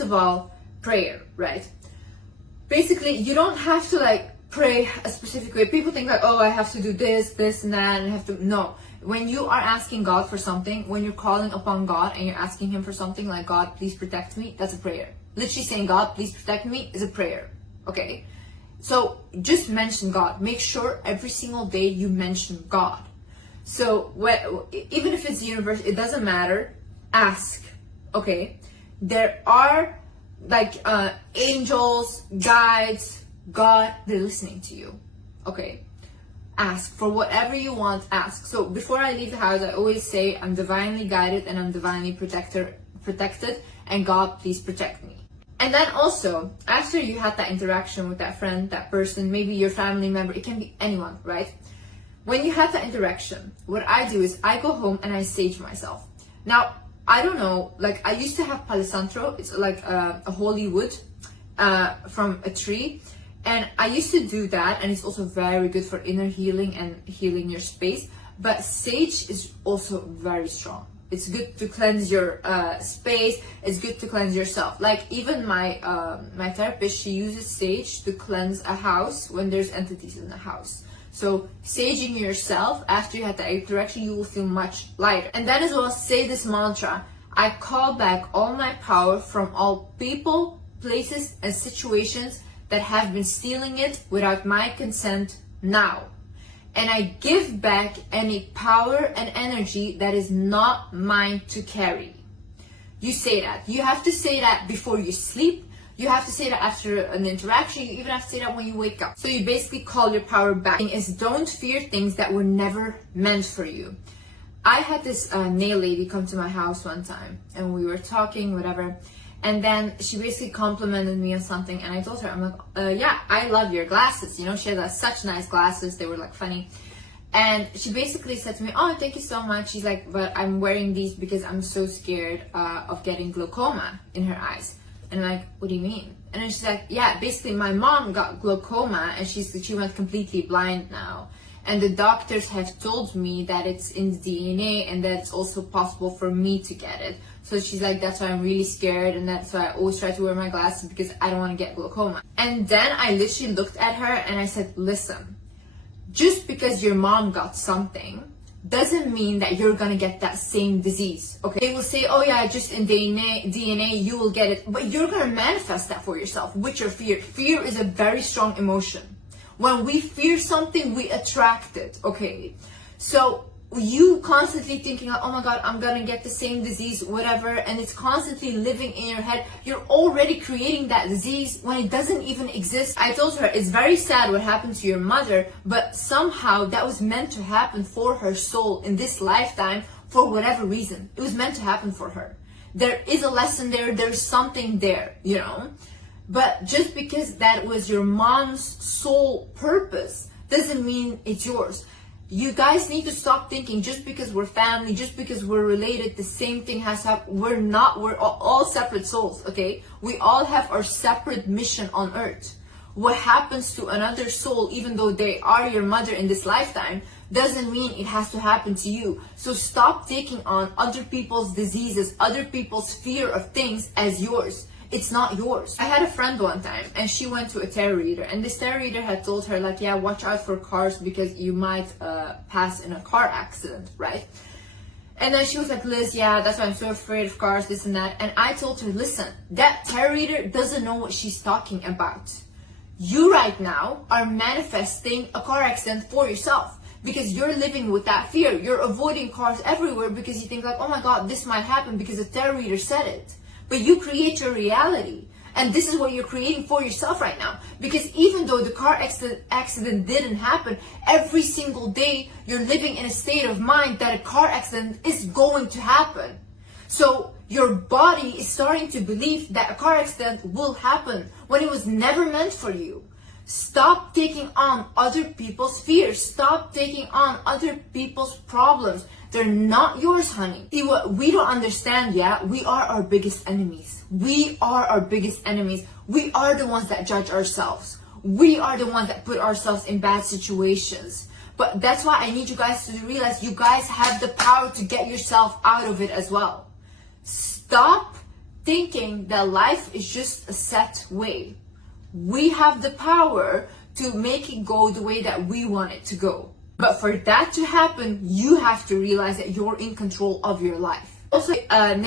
first of all, prayer, right? Basically, you don't have to like pray a specific way. People think like, oh, I have to do this, this, and that, and I have to. No. When you are asking God for something, when you're calling upon God and you're asking Him for something like, God, please protect me, that's a prayer. Literally saying, God, please protect me is a prayer. Okay? So just mention God. Make sure every single day you mention God. So even if it's the universe, it doesn't matter. Ask. Okay? There are like angels, guides, God, they're listening to you. Okay? Ask for whatever you want. Ask. So before I leave the house, I always say I'm divinely guided and I'm divinely protected, and God, please protect me. And then also, after you had that interaction with that friend, that person, maybe your family member, it can be anyone, right? When you have that interaction, what I do is I go home and I sage myself. Now, I don't know, like I used to have Palo Santo. It's like a holy wood from a tree. And I used to do that, and it's also very good for inner healing and healing your space. But sage is also very strong. It's good to cleanse your space. It's good to cleanse yourself. Like even my my therapist, she uses sage to cleanse a house when there's entities in the house. So saging yourself after you had that interaction, you will feel much lighter. And then as well, say this mantra: I call back all my power from all people, places, and situations that have been stealing it without my consent now. And I give back any power and energy that is not mine to carry. You say that. You have to say that before you sleep. You have to say that after an interaction. You even have to say that when you wake up. So you basically call your power back. Is don't fear things that were never meant for you. I had this nail lady come to my house one time, and we were talking, whatever. And then she basically complimented me on something, and I told her, I'm like, yeah, I love your glasses. You know, she had such nice glasses. They were like funny. And she basically said to me, oh, thank you so much. She's like, but I'm wearing these because I'm so scared of getting glaucoma in her eyes. And I'm like, what do you mean? And then she's like, yeah, basically my mom got glaucoma and she went completely blind now. And the doctors have told me that it's in the DNA and that it's also possible for me to get it. So she's like, that's why I'm really scared, and that's why I always try to wear my glasses because I don't want to get glaucoma. And then I literally looked at her and I said, listen, just because your mom got something doesn't mean that you're gonna get that same disease, okay? They will say, oh yeah, just in DNA you will get it, but you're gonna manifest that for yourself with your fear. Fear is a very strong emotion. When we fear something, we attract it, okay? So you constantly thinking like, oh my God, I'm gonna get the same disease, whatever, and it's constantly living in your head, you're already creating that disease when it doesn't even exist. I told her it's very sad what happened to your mother, but somehow that was meant to happen for her soul in this lifetime for whatever reason. It was meant to happen for her. There is a lesson there, there's something there, you know? But just because that was your mom's soul purpose doesn't mean it's yours. You guys need to stop thinking just because we're family, just because we're related, the same thing has happened. We're not, we're all separate souls, okay? We all have our separate mission on earth. What happens to another soul, even though they are your mother in this lifetime, doesn't mean it has to happen to you. So stop taking on other people's diseases, other people's fear of things as yours. It's not yours. I had a friend one time and she went to a tarot reader, and this tarot reader had told her like, yeah, watch out for cars because you might pass in a car accident, right? And then she was like, Liz, yeah, that's why I'm so afraid of cars, this and that. And I told her, listen, that tarot reader doesn't know what she's talking about. You right now are manifesting a car accident for yourself because you're living with that fear. You're avoiding cars everywhere because you think like, oh my God, this might happen because the tarot reader said it. But you create your reality. And this is what you're creating for yourself right now. Because even though the car accident didn't happen, every single day you're living in a state of mind that a car accident is going to happen. So your body is starting to believe that a car accident will happen when it was never meant for you. Stop taking on other people's fears. Stop taking on other people's problems. They're not yours, honey. See, what we don't understand, yeah, we are our biggest enemies. We are our biggest enemies. We are the ones that judge ourselves. We are the ones that put ourselves in bad situations. But that's why I need you guys to realize you guys have the power to get yourself out of it as well. Stop thinking that life is just a set way. We have the power to make it go the way that we want it to go. But for that to happen, you have to realize that you're in control of your life. Also,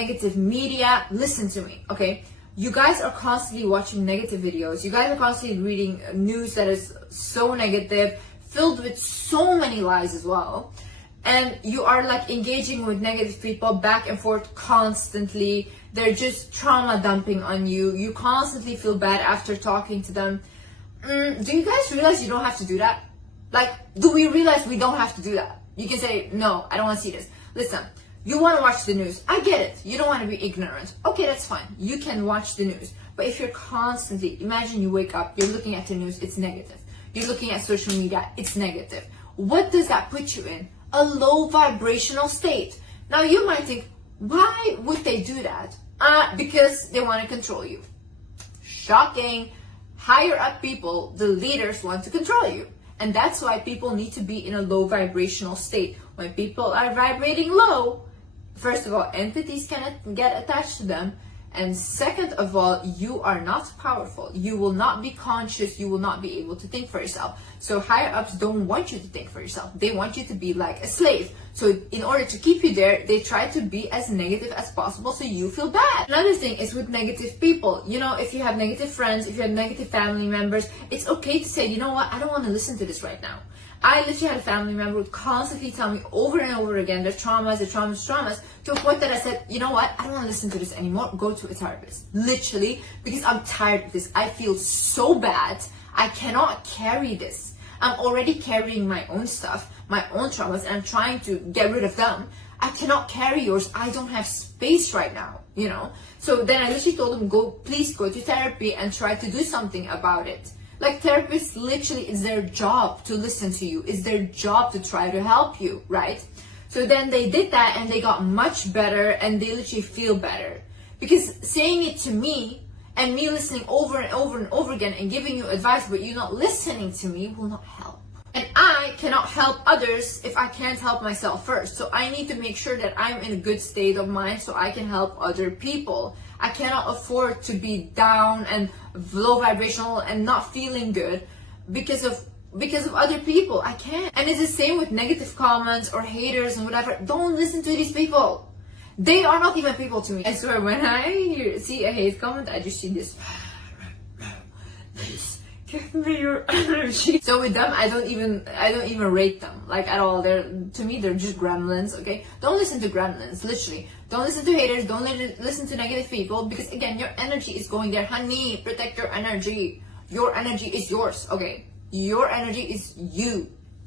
negative media, listen to me, okay? You guys are constantly watching negative videos. You guys are constantly reading news that is so negative, filled with so many lies as well. And you are like engaging with negative people back and forth constantly. They're just trauma dumping on you. You constantly feel bad after talking to them. Do you guys realize you don't have to do that? Like, do we realize we don't have to do that? You can say, no, I don't want to see this. Listen, you want to watch the news. I get it. You don't want to be ignorant. Okay, that's fine. You can watch the news. But if you're constantly, imagine you wake up, you're looking at the news, it's negative. You're looking at social media, it's negative. What does that put you in? A low vibrational state. Now you might think, why would they do that? Because they want to control you. Shocking. Higher up people, the leaders, want to control you. And that's why people need to be in a low vibrational state. When people are vibrating low, first of all, entities can get attached to them. And second of all, you are not powerful. You will not be conscious. You will not be able to think for yourself. So higher ups don't want you to think for yourself. They want you to be like a slave. So in order to keep you there, they try to be as negative as possible so you feel bad. Another thing is with negative people. You know, if you have negative friends, if you have negative family members, it's okay to say, you know what, I don't want to listen to this right now. I literally had a family member who constantly tell me over and over again their traumas, to a point that I said, you know what, I don't want to listen to this anymore. Go to a therapist. Literally, because I'm tired of this. I feel so bad. I cannot carry this. I'm already carrying my own stuff, my own traumas, and I'm trying to get rid of them. I cannot carry yours. I don't have space right now, you know? So then I literally told him, please go to therapy and try to do something about it. Like therapists, literally, it's their job to listen to you. It's their job to try to help you, right? So then they did that and they got much better and they literally feel better. Because saying it to me and me listening over and over and over again and giving you advice but you not listening to me will not help. And I cannot help others if I can't help myself first. So I need to make sure that I'm in a good state of mind so I can help other people. I cannot afford to be down and low vibrational and not feeling good because of other people. I can't. And it's the same with negative comments or haters and whatever. Don't listen to these people. They are not even people to me. I swear, when I see a hate comment, I just see this. Give me your energy. So with them, I don't even rate them like at all. To me they're just gremlins. Okay, don't listen to gremlins. Literally, don't listen to haters. Don't listen to negative people because again, your energy is going there. Honey, protect your energy. Your energy is yours. Okay, your energy is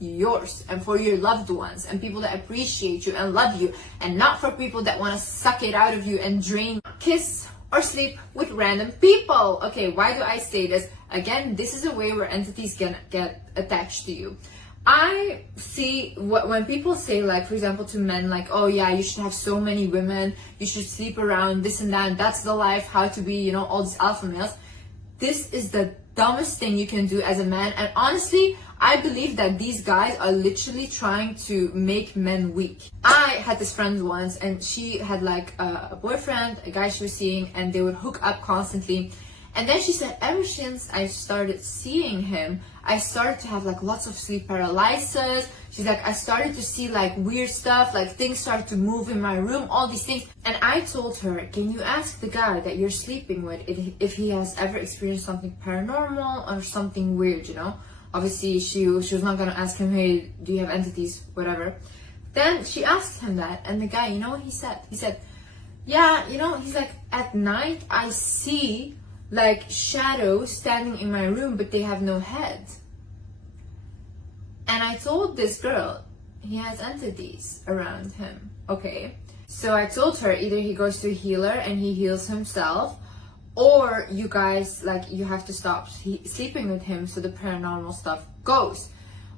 yours, and for your loved ones and people that appreciate you and love you, and not for people that want to suck it out of you and drain. Kiss or sleep with random people. Okay, why do I say this? Again, this is a way where entities can get attached to you. I see when people say, like, for example, to men, like, oh yeah, you should have so many women, you should sleep around, this and that, and that's the life, how to be, you know, all these alpha males. This is the dumbest thing you can do as a man. And honestly, I believe that these guys are literally trying to make men weak. I had this friend once and she had like a boyfriend, a guy she was seeing, and they would hook up constantly. And then she said, ever since I started seeing him, I started to have like lots of sleep paralysis. She's like, I started to see like weird stuff, like things started to move in my room, all these things. And I told her, can you ask the guy that you're sleeping with if he has ever experienced something paranormal or something weird, you know? Obviously, she was not gonna ask him, hey, do you have entities, whatever. Then she asked him that, and the guy, you know what he said? He said, yeah, you know, he's like, at night I see like shadows standing in my room, but they have no head. And I told this girl, he has entities around him. Okay, so I told her either he goes to a healer and he heals himself, or you guys, like, you have to stop sleeping with him so the paranormal stuff goes.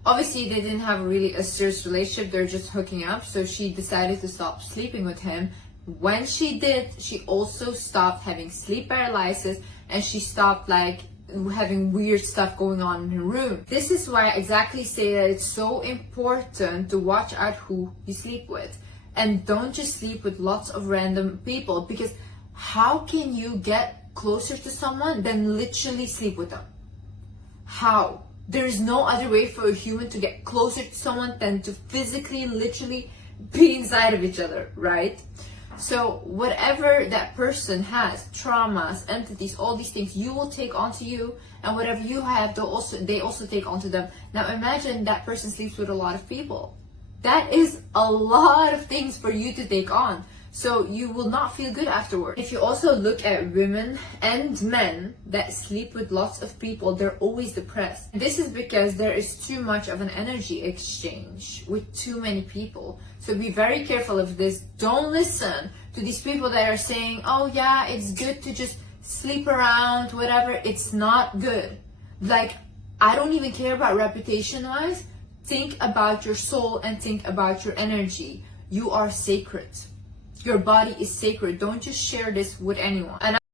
Obviously, they didn't have really a serious relationship, they're just hooking up, so she decided to stop sleeping with him. When she did, she also stopped having sleep paralysis and she stopped like having weird stuff going on in her room. This is why I exactly say that it's so important to watch out who you sleep with. And don't just sleep with lots of random people, because how can you get closer to someone than literally sleep with them? How? There is no other way for a human to get closer to someone than to physically, literally be inside of each other, right? So whatever that person has, traumas, entities, all these things, you will take onto you, and whatever you have, they also take onto them. Now imagine that person sleeps with a lot of people. That is a lot of things for you to take on. So you will not feel good afterward. If you also look at women and men that sleep with lots of people, they're always depressed. This is because there is too much of an energy exchange with too many people. So be very careful of this. Don't listen to these people that are saying, oh yeah, it's good to just sleep around, whatever. It's not good. Like, I don't even care about reputation-wise. Think about your soul and think about your energy. You are sacred. Your body is sacred. Don't just share this with anyone. And